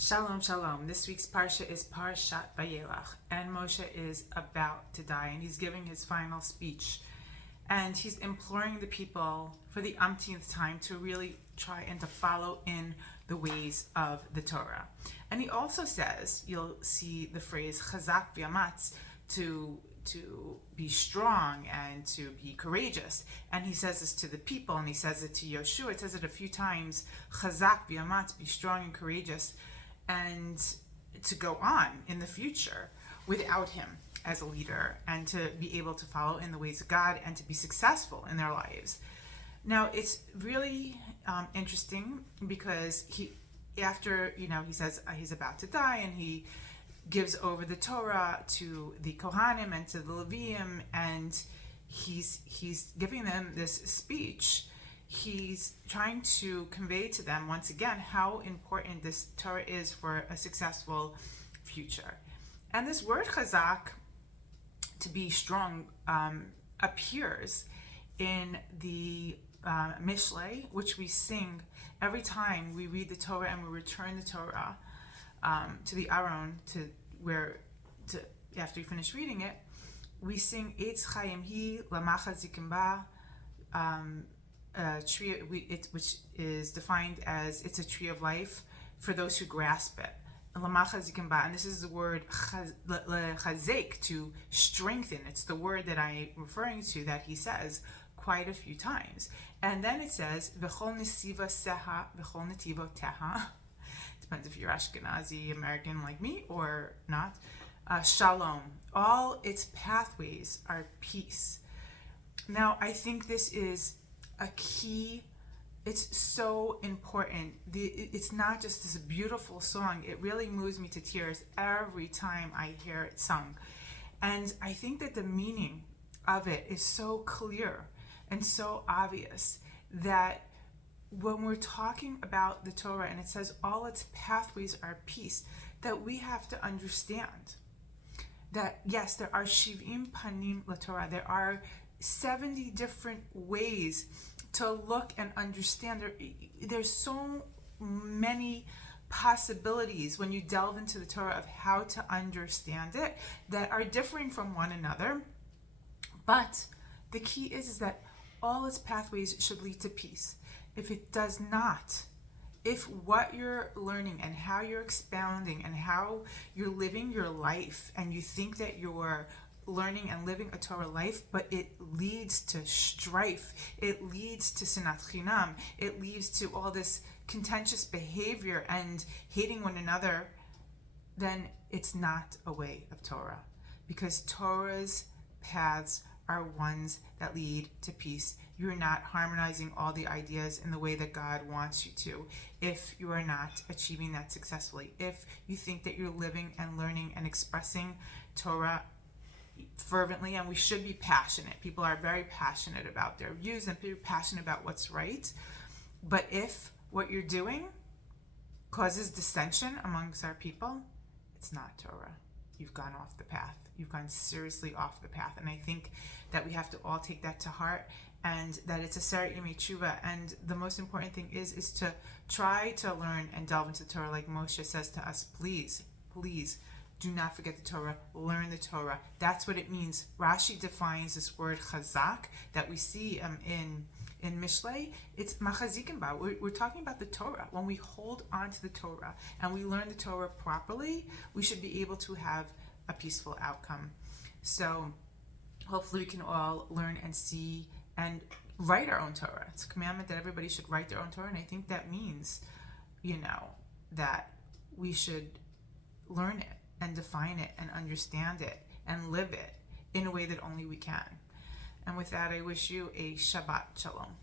Shalom, shalom. This week's Parsha is Parshat Vayeilech, and Moshe is about to die, and he's giving his final speech. And he's imploring the people for the umpteenth time to really try and to follow in the ways of the Torah. And he also says, you'll see the phrase Chazak v'yamatz, to be strong and to be courageous. And he says this to the people, and he says it to Yoshua. It says it a few times, Chazak v'yamatz, be strong and courageous, and to go on in the future without him as a leader, and to be able to follow in the ways of God and to be successful in their lives. Now, it's really interesting because he says he about to die, and he gives over the Torah to the Kohanim and to the Leviim, and he's giving them this speech. He's trying to convey to them once again how important this Torah is for a successful future. And this word chazak, to be strong, appears in the Mishlei, which we sing every time we read the Torah and we return the Torah to the Aron, after we finish reading it. We sing Eitz Chayim Hi Lamacha Zikimba, tree, which is defined as it's a tree of life for those who grasp it. And this is the word chazek, to strengthen. It's the word that I'm referring to that he says quite a few times. And then it says v'chol nesiva seha v'chol netivo teha. Depends if you're Ashkenazi American like me or not. Shalom. All its pathways are peace. Now, I think this is a key. It's so important. It's not just this beautiful song. It really moves me to tears every time I hear it sung. And I think that the meaning of it is so clear and so obvious that when we're talking about the Torah and it says all its pathways are peace, that we have to understand that yes, there are shivim panim laTorah. There are 70 different ways to look and understand. There's so many possibilities when you delve into the Torah of how to understand it that are differing from one another. But the key is that all its pathways should lead to peace. If it does not, if what you're learning and how you're expounding and how you're living your life, and you think that you're learning and living a Torah life, but it leads to strife, it leads to sinat chinam, it leads to all this contentious behavior and hating one another, then it's not a way of Torah. Because Torah's paths are ones that lead to peace. You're not harmonizing all the ideas in the way that God wants you to if you are not achieving that successfully. If you think that you're living and learning and expressing Torah fervently, and we should be passionate. People are very passionate about their views and very passionate about what's right. But if what you're doing causes dissension amongst our people, it's not Torah. You've gone off the path. You've gone seriously off the path. And I think that we have to all take that to heart, and that it's a Seret Yemei Tshuva. And the most important thing is to try to learn and delve into the Torah, like Moshe says to us, please, do not forget the Torah, learn the Torah. That's what it means. Rashi defines this word chazak that we see in Mishlei. It's machazikim ba. We're talking about the Torah. When we hold on to the Torah and we learn the Torah properly, we should be able to have a peaceful outcome. So hopefully we can all learn and see and write our own Torah. It's a commandment that everybody should write their own Torah, and I think that means, that we should learn it and define it and understand it and live it in a way that only we can. And with that, I wish you a Shabbat Shalom.